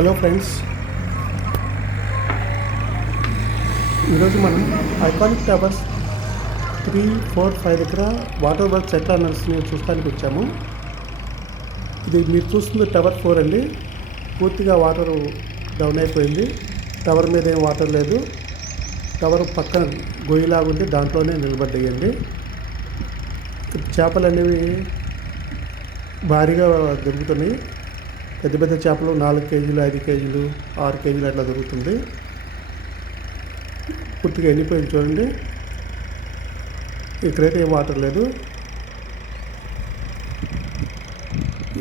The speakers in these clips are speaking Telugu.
హలో ఫ్రెండ్స్, ఈరోజు మనం ఐకానిక్ టవర్స్ 3, 4, 5 దగ్గర వాటర్ వర్క్స్ ఎట్లా నడుస్తున్నాయో చూస్తానికి వచ్చాము. ఇది మీరు చూస్తుంది టవర్ 4 అండి. పూర్తిగా వాటర్ డౌన్ అయిపోయింది. టవర్ మీద ఏం వాటర్ లేదు. టవర్ పక్కన గొయ్యిలాగుంది, దాంట్లోనే నిలబడ్డాయండి. చేపలు అనేవి భారీగా దొరుకుతున్నాయి. పెద్ద పెద్ద చేపలు 4 కేజీలు, 5 కేజీలు, 6 కేజీలు అట్లా దొరుకుతుంది. పూర్తిగా ఎండిపోయింది చూడండి. ఇక్కడైతే ఏం వాటర్ లేదు.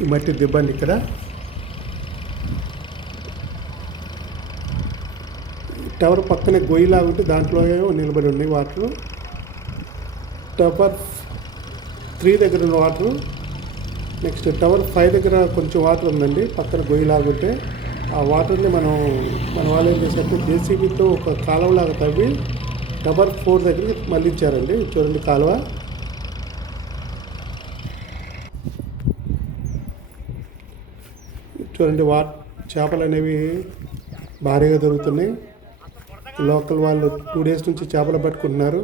ఈ మట్టి దిబ్బండి ఇక్కడ. టవర్ పక్కనే గొయ్యిలాగా ఉంటే దాంట్లో నిలబడి ఉన్నాయి వాటర్. టవర్ 3 దగ్గర ఉన్న వాటరు. నెక్స్ట్ టవర్ 5 దగ్గర కొంచెం వాటర్ ఉందండి, పక్కన గొయ్యిలాగుంటే. ఆ వాటర్ని మన వాళ్ళు ఏం చేశారంటే జేసీబీతో ఒక కాలువలాగా తవ్వి టవర్ 4 దగ్గరికి మళ్ళించారండి. చూడండి కాలువ. చూడండి చేపలు అనేవి భారీగా దొరుకుతున్నాయి. లోకల్ వాళ్ళు 2 డేస్ నుంచి చేపలు పట్టుకుంటున్నారు.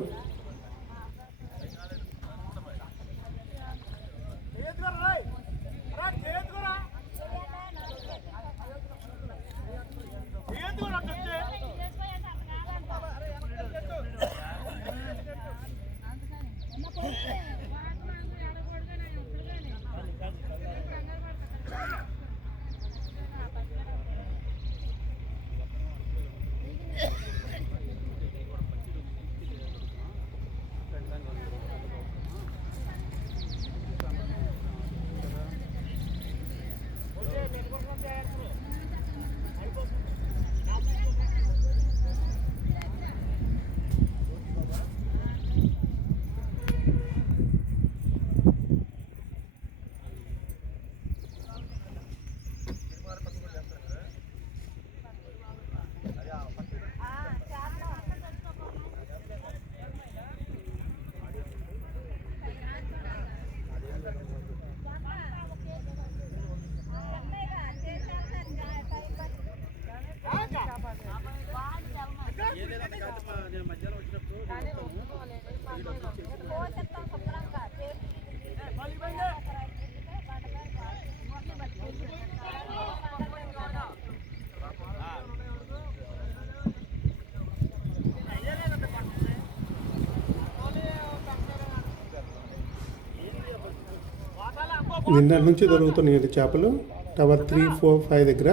నిన్న నుంచి దొరుకుతున్నాయి చేపలు టవర్ 3, 4, 5 దగ్గర.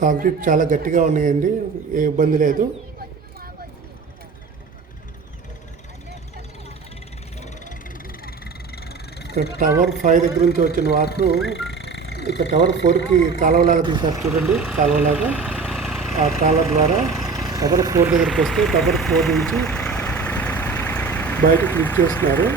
కాంక్రీట్ చాలా గట్టిగా ఉన్నాయండి, ఏ ఇబ్బంది లేదు. ఇక్కడ టవర్ 5 దగ్గర నుంచి వచ్చిన వాటర్ ఇక్కడ టవర్ 4కి కాలువలాగా తీసారు చూడండి, కాలువలాగా. ఆ కాలువ ద్వారా టవర్ 4 దగ్గరికి వస్తే టవర్ 4 నుంచి బయటకు లిఫ్ట్ చేస్తున్నారు.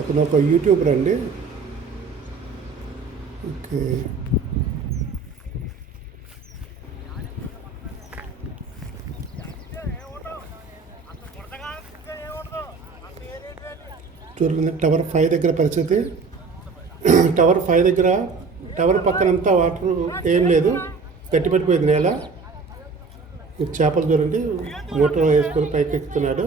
అతను ఒక యూట్యూబర్ అండి. ఓకే. చూడండి టవర్ 5 దగ్గర పరిస్థితి. టవర్ 5 దగ్గర టవర్ పక్కనంతా వాటర్ ఏం లేదు, గట్టిపడిపోయింది నేల. ఈ చేపలు చూడండి మోటార్ వేసుకొని పైకి ఎక్కుతున్నాడు.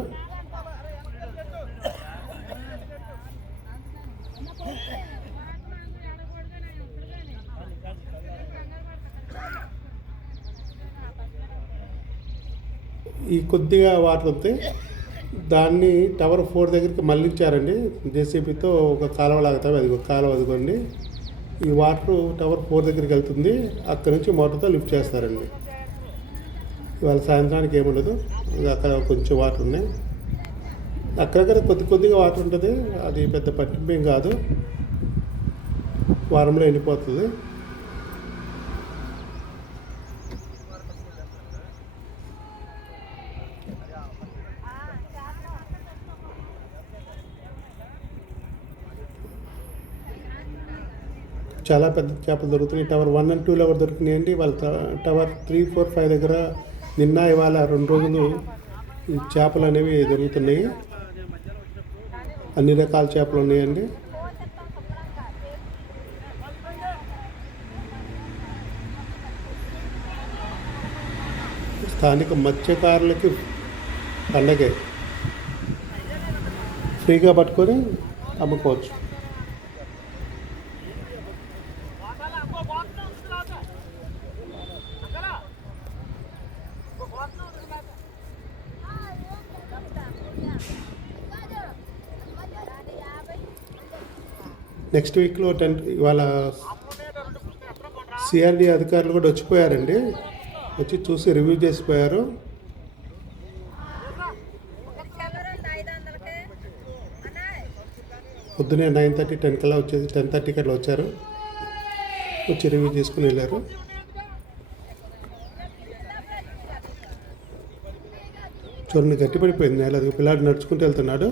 ఈ కొద్దిగా వాటర్ వస్తే దాన్ని టవర్ 4 దగ్గరికి మళ్ళించారండి జేసీబీతో. ఒక కాలువ లాగుతాయి, అది ఒక కాలువ అదిగోండి. ఈ వాటర్ టవర్ 4 దగ్గరికి వెళ్తుంది, అక్కడ నుంచి మోటార్తో లిఫ్ట్ చేస్తారండి. ఇవాళ సాయంత్రానికి ఏముండదు, అక్కడ కొంచెం వాటర్ ఉన్నాయి, అక్కడక్కడ కొద్దిగా వాటర్ ఉంటుంది. అది పెద్ద పట్టింపు ఏం కాదు, వారంలో వెళ్ళిపోతుంది. చాలా పెద్ద చేపలు దొరుకుతున్నాయి. టవర్ 1 and 2 కూడా దొరికినాయండి. వాళ్ళ టవర్ 3, 4, 5 దగ్గర నిన్న ఇవాళ 2 రోజులు ఈ చేపలు అనేవి దొరుకుతున్నాయి. అన్ని రకాల చేపలు ఉన్నాయండి. స్థానిక మత్స్యకారులకి పండగే, ఫ్రీగా పట్టుకొని అమ్ముకోవచ్చు. నెక్స్ట్ వీక్లో ఇవాళ సిఆర్డి అధికారులు కూడా వచ్చిపోయారండి, వచ్చి చూసి రివ్యూ చేసిపోయారు. పొద్దునే 9:30, 10 కల్లా వచ్చేసి 10:30 కల్లా వచ్చారు, వచ్చి రివ్యూ తీసుకుని వెళ్ళారు. చూడండి గట్టిపడిపోయింది నేల, పిల్లాడు నడుచుకుంటూ వెళ్తున్నాడు.